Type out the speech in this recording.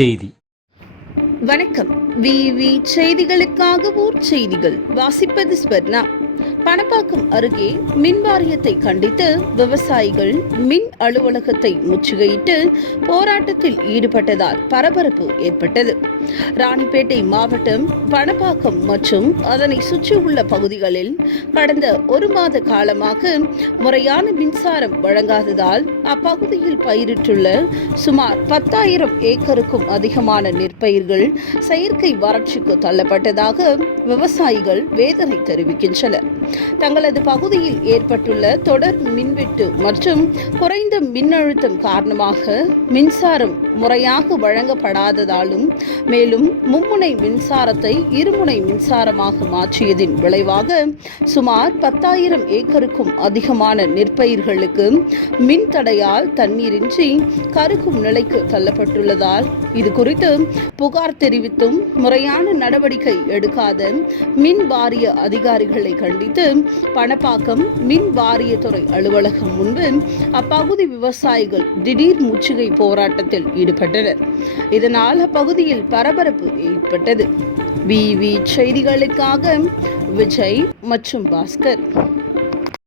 செய்தி. வணக்கம். விவி செய்திகளுக்காக ஊர் செய்திகள் வாசிப்பது ஸ்வர்ணா. பணப்பாக்கம் அருகே மின் வாரியத்தை கண்டித்து விவசாயிகள் மின் அலுவலகத்தை முற்றுகையிட்டு போராட்டத்தில் ஈடுபட்டதால் பரபரப்பு ஏற்பட்டது. ராணிப்பேட்டை மாவட்டம் பணப்பாக்கம் மற்றும் அதனை சுற்றியுள்ள பகுதிகளில் கடந்த ஒரு மாத காலமாக முறையான மின்சாரம் வழங்காததால் அப்பகுதியில் பயிரிட்டுள்ள சுமார் 10,000 ஏக்கருக்கும் அதிகமான நெற்பயிர்கள் செயற்கை வறட்சிக்கு தள்ளப்பட்டதாக விவசாயிகள் வேதனை தெரிவிக்கின்றனர். தங்களது பகுதியில் ஏற்பட்டுள்ள தொடர் மின்வெட்டு மற்றும் குறைந்த மின்னழுத்தம் காரணமாக மின்சாரம் முறையாக வழங்கப்படாததாலும் மேலும் மும்முனை மின்சாரத்தை இருமுனை மின்சாரமாக மாற்றியதின் விளைவாக சுமார் 10,000 ஏக்கருக்கும் அதிகமான நெற்பயிர்களுக்கு மின் தடையால் தண்ணீரின்றி கருக்கும் நிலைக்கு தள்ளப்பட்டுள்ளதால் இது குறித்து புகார் தெரிவித்தும் முறையான நடவடிக்கை எடுக்காத மின் வாரிய அதிகாரிகளை கண்டித்து பணப்பாக்கம் மின் வாரியத்துறை அலுவலகம் முன்பு அப்பகுதி விவசாயிகள் திடீர் முற்றுகை போராட்டத்தில் ஈடுபட்டனர். இதனால் அப்பகுதியில் பரபரப்பு ஏற்பட்டது. விவி செய்திகளுக்காக விஜய் மற்றும் பாஸ்கர்.